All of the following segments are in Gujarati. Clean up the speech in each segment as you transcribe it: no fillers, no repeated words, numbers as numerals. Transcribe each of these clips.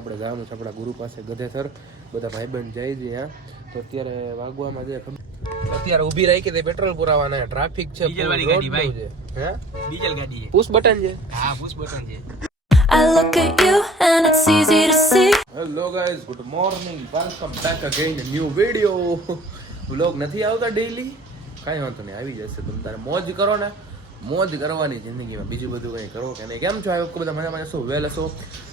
આપણે જવાનું છે આપણા ગુરુ પાસે ગધેસર, બધા ભાઈબંધ જાય છે ત્યાં. તો અત્યારે વાગવામાં જે અત્યારે ઊભી રાખી કે પેટ્રોલ પુરાવાના ટ્રાફિક છે. ડીઝલ વાળી ગાડી ભાઈ. હે ડીઝલ ગાડી છે. પુશ બટન છે. હા પુશ બટન છે. I look at you and it's easy to see. Hello guys, good morning, welcome back again new video. Vlog નથી આવતા ડેઈલી, કાંઈ વાંધો નહીં, આવી જશે. તમે તારે મોજ કરો ને, મોજ કરવાની જિંદગીમાં, બીજું બધું કંઈ કરો કે નહીં. કેમ છો? આ વખતે બધા મજામાં હશો, વેલ હશો,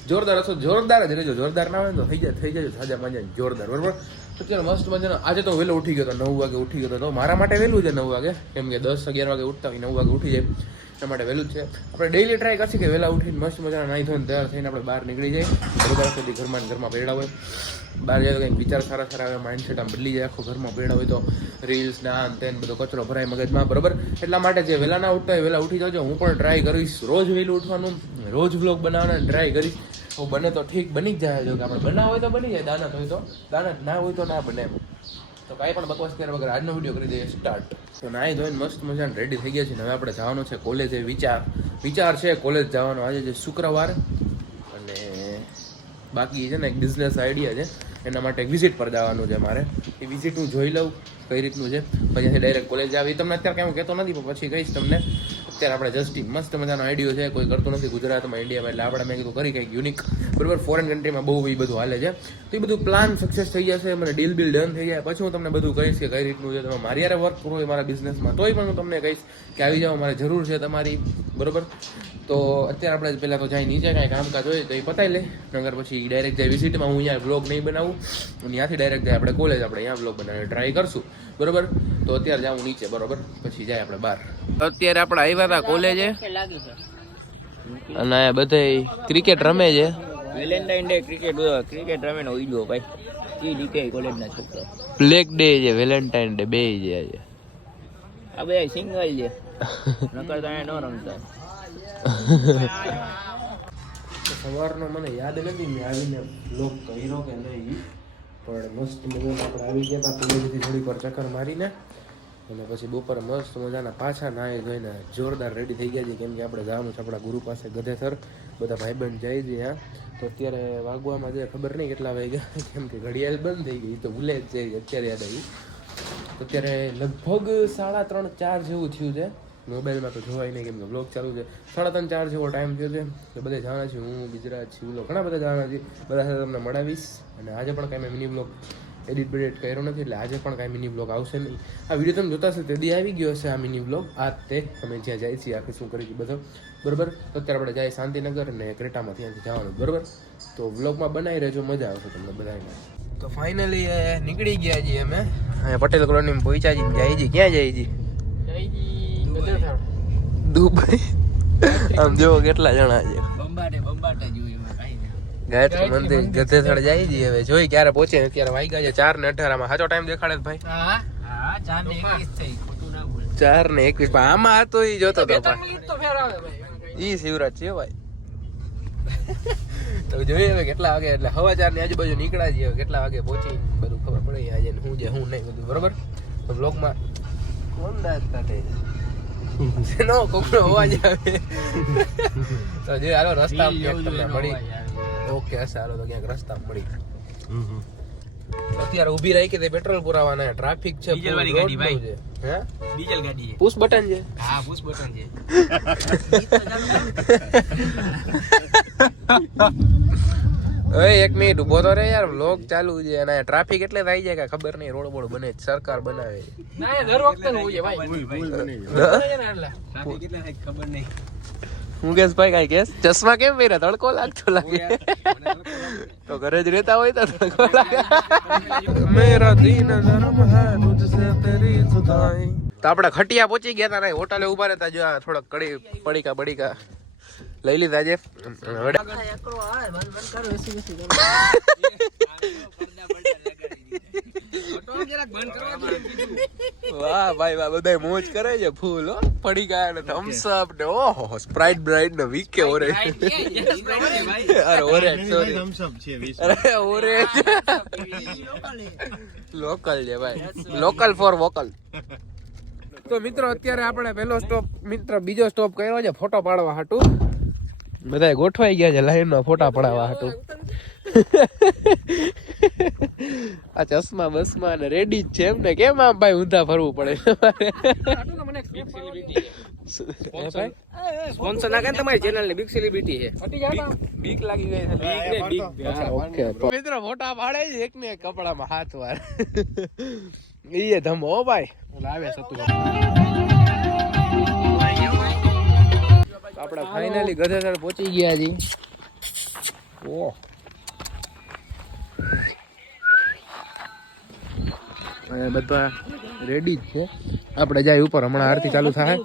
જોરદાર હશો. જોરદાર જ રહેજો, જોરદાર ના હોય તો થઈ જાય સાજા મજા જોરદાર, બરોબર. અત્યારે મસ્ત મજાનો આજે તો વહેલો ઉઠી ગયો હતો, 9 વાગે ઉઠી ગયો હતો. મારા માટે વહેલું છે 9 વાગે, કેમ કે 10-11 વાગે ઉઠતા હોય, 9 વાગે ઉઠી જાય એના માટે વહેલું જ છે. આપણે ડેઈલી ટ્રાય કરશે કે વહેલા ઉઠીને મસ્ત મજાના નાહી ધોઈને તૈયાર થઈને આપણે બહાર નીકળી જાય. બધા સુધી ઘરમાં પડ્યા હોય, બહાર જાય તો કંઈક વિચાર સારા આવે, માઇન્ડસેટ આમ બદલી જાય. આખો ઘરમાં પડ્યા હોય તો રીલ્સ ના આન તેન બધો કચરો ભરાય મગજમાં, બરોબર. એટલા માટે જે વહેલા ના ઉઠતા હોય વહેલા ઉઠી જજો. હું પણ ટ્રાય કરીશ રોજ વહેલું ઉઠવાનું, રોજ વ્લોગ બનાવવાનો ટ્રાય કરીશ. તો બને તો ઠીક, બની જ જાય. જો કે આપણે બનાવ હોય તો બની જાય, દાનત હોય તો દાનત, ના હોય તો ના બને. તો કાંઈ પણ બકવાસ કર્યા વગર આજનો વિડીયો કરી દઈએ સ્ટાર્ટ. તો નાહી ધોઈને મસ્ત મજાને રેડી થઈ ગયા છે. હવે આપણે જવાનું છે કોલેજે. વિચાર છે કોલેજ જવાનો. આજે છે શુક્રવાર અને બાકી છે ને એક બિઝનેસ આઈડિયા છે, એના માટે એક વિઝિટ પર જવાનું છે મારે. એ વિઝિટ હું જોઈ લઉં કઈ રીતનું છે, પછી ડાયરેક્ટ કોલેજ આવી. તમને અત્યારે કંઈ હું કહેતો નથી, પણ પછી કહીશ તમને. અત્યારે આપણે જસ્ટિંગ મસ્ત મજાનો આઈડિયો છે, કોઈ કરતું નથી ગુજરાતમાં, ઇન્ડિયામાં, એટલે આપણે મેં કીધું કરી કંઈક યુનિક, બરાબર. ફોરેન કન્ટ્રીમાં બહુ એ બધું હાલે છે. તો એ બધું પ્લાન સક્સેસ થઈ જશે, મને ડીલ બિલ ડન થઈ જાય પછી હું તમને બધું કહીશ કે કઈ રીતનું છે. તમે મારી યારે વર્ક કરો મારા બિઝનેસમાં, તોય પણ હું તમને કહીશ કે આવી જાઓ, મારે જરૂર છે તમારી, બરાબર. તો અત્યારે આપણે પહેલાં તો જાય નીચે કાંઈ કામકાજ હોય તો એ પતાવી લે, નગર પછી ડાયરેક્ટ જાય વિઝિટમાં. હું અહીંયા વ્લોગ નહીં બનાવું, ત્યાંથી ડાયરેક્ટ જાય આપણે કોલેજ, આપણે અહીંયા વ્લોગ બનાવીને ટ્રાય કરશું, બરાબર. તો અત્યારે જાઉં નીચે, બરાબર, પછી જાય આપણે બહાર. અત્યારે આપણે આવ્યા હતા કોલેજે અને બધા ક્રિકેટ રમે છે. વેલેન્ટાઇન ડે ક્રિકેટ રમે ને ઉઈડો ભાઈ. ઈ દીકે કોલેજના છોકરા. બ્લેક ડે છે, વેલેન્ટાઇન ડે બે છે આજે. આ બે સિંગલ છે, નકર તો ન રમતા. સવારનો મને યાદ નથી મેં આવીને બ્લોગ કર્યો કે નહીં, પણ મસ્ત મજાના આપણે આવી ગયા હતા કોલેજથી થોડીક વાર ચક્કર મારીને, અને પછી બપોરે મસ્ત મજાના પાછા નાહી ધોઈને જોરદાર રેડી થઈ ગયા છે. કેમ કે આપણે જવાનું છે આપણા ગુરુ પાસે ગધેસર, બધા ભાઈબંધ જાય છે ત્યાં. તો અત્યારે વાગવામાં જે ખબર નહીં કેટલા વાગ્યા, કેમ કે ઘડિયાળ બંધ થઈ ગઈ, તો ભૂલે જ છે, અત્યારે યાદ આવી. તો અત્યારે લગભગ 3:30-4 જેવું થયું છે. મોબાઈલમાં તો જોવાય નહીં કેમ કે બ્લોગ ચાલુ છે. 3:30-4 જેવો ટાઈમ થયો છે. તો બધા જાણા છે, હું ગુજરાત છીવલો, ઘણા બધા જાણા છે, બધા સાથે તમને મળાવીશ. અને આજે પણ કાંઈ મેં મિની બ્લોગ એડિટ કર્યો નથી, એટલે આજે પણ કાંઈ મિની બ્લોગ આવશે નહીં. આ વિડીયો તમે જોતા હશો તે દી આવી ગયો હશે આ મિની બ્લોગ. આ તે અમે જ્યાં જાય છીએ આખી શું કરી બધો, બરાબર. તો અત્યારે આપણે જાય શાંતિનગર અને ક્રેટામાં ત્યાંથી જવાનું, બરાબર. તો વ્લોગમાં બનાવી રહેજો, મજા આવશે તમને બધાને. તો ફાઇનલી નીકળી ગયા છીએ અમે અહીંયા પટેલ કોલોનીમાં પહોંચ્યા છીએ. જાય છે ક્યાં જાય છે? દુબઈ. આમ જો કેટલા જણા છે. બંબાટે જોયું ગાયત્રી મંદિર ગધેસર જાય છે. હવે જોઈ ક્યારે પહોંચે. અત્યારે વાગ્યા છે 4:18. સાચો ટાઈમ દેખાડે ભાઈ? હા 4:21 થઈ, ખોટું ના બોલ. 4:21. આમાં હતો ઈ જોતો તો ઈ શિવરાજ છે ભાઈ. તો જોઈએ હવે કેટલા વાગે, એટલે 4:15 ની આજુબાજુ નીકળ્યા છીએ. કેટલા વાગે પહોંચી બધું ખબર પડે આજે શું છે શું નહીં બધું, બરોબર. તો બ્લોગમાં કોણ દાંત કાઢે નો કોકનો અવાજ આવે તો જે હાલો રસ્તા તમને મળી. ઓકે હશે, હાલો તો ક્યાંક રસ્તા મળી. અત્યારે ઊભી રાખી કે પેટ્રોલ પુરાવાના ટ્રાફિક છે. ડીઝલ વાળી ગાડી ભાઈ. હે ડીઝલ ગાડી છે. પુશ બટન છે. હા પુશ બટન છે. ઓય એક મિનિટ ઉભો તો રે યાર, વ્લોગ ચાલુ છે અને ટ્રાફિક એટલે થઈ જાય કે ખબર નહીં. રોડ બોડ બને સરકાર બનાવે ના એ દર વખતે હોય છે ભાઈ. ટ્રાફિક એટલે ખબર નહીં. હું કેસ ભાઈ કાઈ કેસ ચશ્મા કેમ પહેર્યા? તડકો લાગતો લાગે તો ઘરે જ રહેતા હોય તો તડકો લાગે. મેરા દીન નરમ હૈ તુજસે તેરી જુદાઈ. તો આપણે ખટિયા પહોંચી ગયા હતા ને હોટલે ઉભા રહેતા. જો થોડોક કડી બડીકા લઈ લીધા છે. વાહ ભાઈ વાહ, બધા મોજ કરે છે ફૂલ હો. પડીકા ને થમ્સ અપ ને ઓહો સ્પ્રાઇટ બ્રાઇટ ને વીકે ઓરેન્જ. અરે ઓરેન્જ સોરી થમ્સ અપ છે 20. અરે ઓરેન્જ લોકલ છે ભાઈ, લોકલ ફોર વોકલ. તો મિત્રો અત્યારે આપણે પહેલો સ્ટોપ બીજો સ્ટોપ કર્યો છે ફોટો પાડવા હાટું. બધા ગોઠવાઈ ગયા છે લાઈનમાં ફોટા પડાવવા હાટું. આ ચશ્મા બસમાં ને રેડી જ છે એમ ને? કેમ આમ ભાઈ ઊંધા ફરવું પડે? સ્પોન્સર ના કરે તમારી ચેનલ ને બિગ સેલિબ્રિટી છે. બીક લાગી ગઈ છે. ઓકે મિત્રો મોટા પાડે છે એક ને એક કપડામાં હાથ વાર. ઈએ ધમો હો ભાઈ. લાવે સતુ આપણે ફાઇનલી ગધેસર પહોંચી ગયા છી. ઓહ બધા રેડી જ છે. આપણે જાય ઉપર. હમણાં આરતી ચાલુ થાય.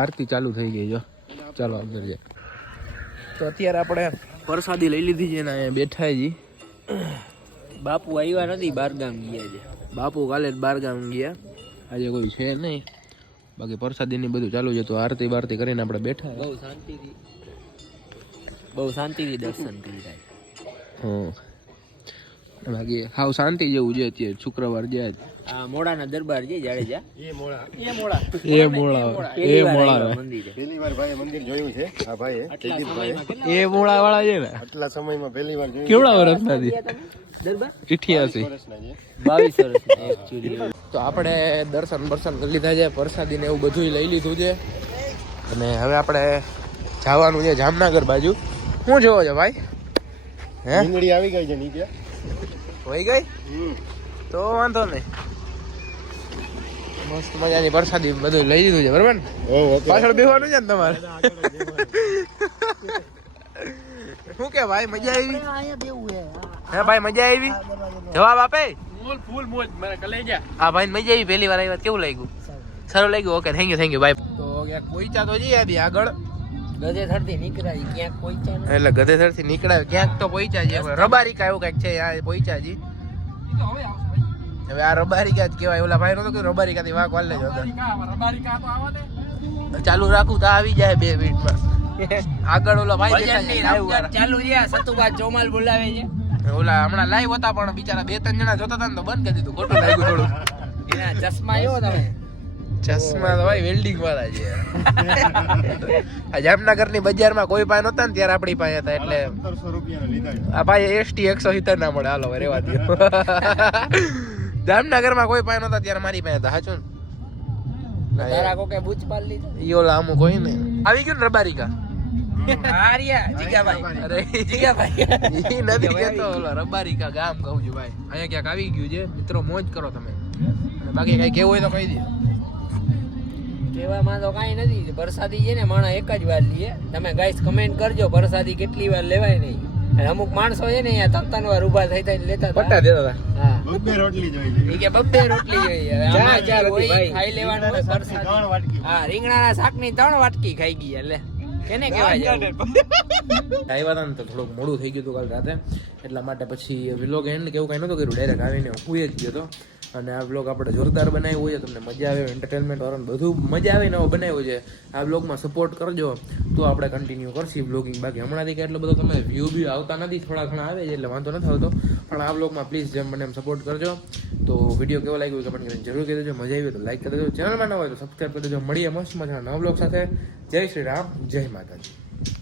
આરતી ચાલુ થઈ ગઈ જો. ચાલો અંદર જાય. તો અત્યારે આપણે પ્રસાદી લઈ લીધી છે ને અહીંયા બેઠા છીએ. બાપુ આવ્યા નથી, બારગામ ગયા છે. બાપુ કાલે જ બારગામ ગયા, આજે કોઈ છે નહીં. બાકી પ્રસાદી ની બધું ચાલુ છે. તો આરતી બારતી કરીને આપણે બેઠા. બહુ શાંતિથી દર્શન કરી થાય. હા બાકી હાવ શાંતિ જેવું છે અત્યારે. શુક્રવાર જાય આ મોડાના દરબાર છે જાડેજા. એ મોળા પહેલી વાર ભાઈ મંદિર જોયું છે. આ ભાઈ એ મોળા વાળા છે ને. આટલા સમયમાં પહેલી વાર જોયું. કેવડા વર્ષ નથી? દરબાર 88. 22 વર્ષ એકચ્યુઅલી. તો આપણે દર્શન કરી લીધા છે. પ્રસાદી ને એવું બધું લઈ લીધું છે. અને હવે આપણે જવાનું છે જામનગર બાજુ. શું જોવો છો ભાઈ? હે ડુંગળી આવી ગઈ છે નીચે. હોઈ ગઈ તો વાંધો નહીં. મસ્ત મજાની પ્રસાદી બધું લઈ લીધું છે બરાબર ને? પાછળ બેસવાનું છે ને તમારે? શું કે ભાઈ મજા આવી? હે ભાઈ મજા આવી? જવાબ આપે. હા ભાઈ મજા આવી. પહેલી વાર આવી. કેવું લાગ્યું? સારું લાગ્યું? ઓકે થેન્ક યુ ભાઈ. તો ક્યાંક પહોંચ્યા તો જઈએ બી આગળ. ગધેસર થી નીકળાય ક્યાંક પહોંચ્યા. એટલે ગધેસર થી નીકળ્યા ક્યાંક તો પહોંચ્યા છે. રબારિકા એવું કઈક છે યાર પહોંચ્યા જી. હવે આ રબારિકા જ કહેવાય. ઓલા ભાઈ નતો કે રબારિકા થી વાંક વાળ લેજો. ચાલુ રાખું તો આવી જાય 2 મિનિટમાં. આગળ ઓલા ભાઈ ચાલુ છે. સતુબા ચોમાલ બોલાવે છે. ઓલા હમણાં લાઈવ હતા પણ બિચારા 2-3 જણા જોતા હતા ને તો બંધ કરી દીધું. ખોટું લાગ્યું થોડું. એના ચશ્મા આવ્યો તમે. ચશ્મા તો ભાઈ વેલ્ડિંગ વાળા છે. આ જામનગર ની બજારમાં કોઈ પાસે નતા ને ત્યારે આપણી પાસે હતા. એટલે 1700 રૂપિયા લીધા. આ ભાઈ ST 170 ના મળે. હાલો રેવા દો. જામનગર માં કોઈ પાસે નતા ત્યારે મારી પાસે હતા. સાચું ને? તારા કોકે બૂચ પાલ લીધો. ઈ ઓલા અમુક હોય ને. આવી ગયું ને રબારિકા. આર્યા જીગાભાઈ. અરે જીગાભાઈ ઈ નથી કેતો. ઓલા રબારિકા ગામ કહું છું ભાઈ. અહીંયા ક્યાંક આવી ગયું છે. મિત્રો મોજ કરો તમે. અને બાકી કઈ કેવું હોય તો કહી દે. કહેવામાં તો કાંઈ નથી. પ્રસાદી છે ને માણસ એક જ વાર લઈએ. તમે ગાઈસ કમેન્ટ કરજો પ્રસાદી કેટલી વાર લેવાય નહીં. અને અમુક માણસો છે ને અહીંયા 3 વાર ઊભા થઈ થઈને લેતા હતા. પટ્ટા દેતા હતા. હા બબ્બે રોટલી જોઈએ. ઈ કે બબ્બે રોટલી જોઈએ. હવે આમાં જે હોય ખાઈ લેવાનું હોય પ્રસાદી. 3 વાટકી. હા રીંગણાના શાકની 3 વાટકી ખાઈ ગઈ. એટલે કેને કહેવાય છે? આવ્યા હતા ને તો થોડુંક મોડું થઈ ગયું હતું કાલ રાતે. એટલા માટે પછી વ્લોગ એન્ડ કેવું કઈ નતું કર્યું. ડાયરેક્ટ આવીને હુઈ જ ગયો હતો. અને આ વ્લોગ આપણે જોરદાર બનાવ્યો છે. તમને મજા આવે એન્ટરટેનમેન્ટ વાળાને બધું મજા આવે ને બનાવ્યો છે. આ વ્લોગમાં સપોર્ટ કરજો તો આપણે કન્ટિન્યુ કરશી વ્લોગિંગ. બાકી હમણાંથી કે એટલો બધો તમે વ્યૂ આવતા નથી. થોડા ઘણા આવે છે એટલે વાંધો નથી આવતો. પણ આ વ્લોગમાં પ્લીઝ જેમ બને એમ સપોર્ટ કરજો. તો વિડીયો કેવો લાગ્યો કમેન્ટ કરીને જરૂર કહી દેજો. મજા આવી તો લાઈક કરી દેજો. ચેનલમાં ન હોય તો સબસ્ક્રાઈબ કરી દેજો. મળીએ મસ્ત મજાના નવા વ્લોગ સાથે. જય શ્રી રામ, જય માતાજી.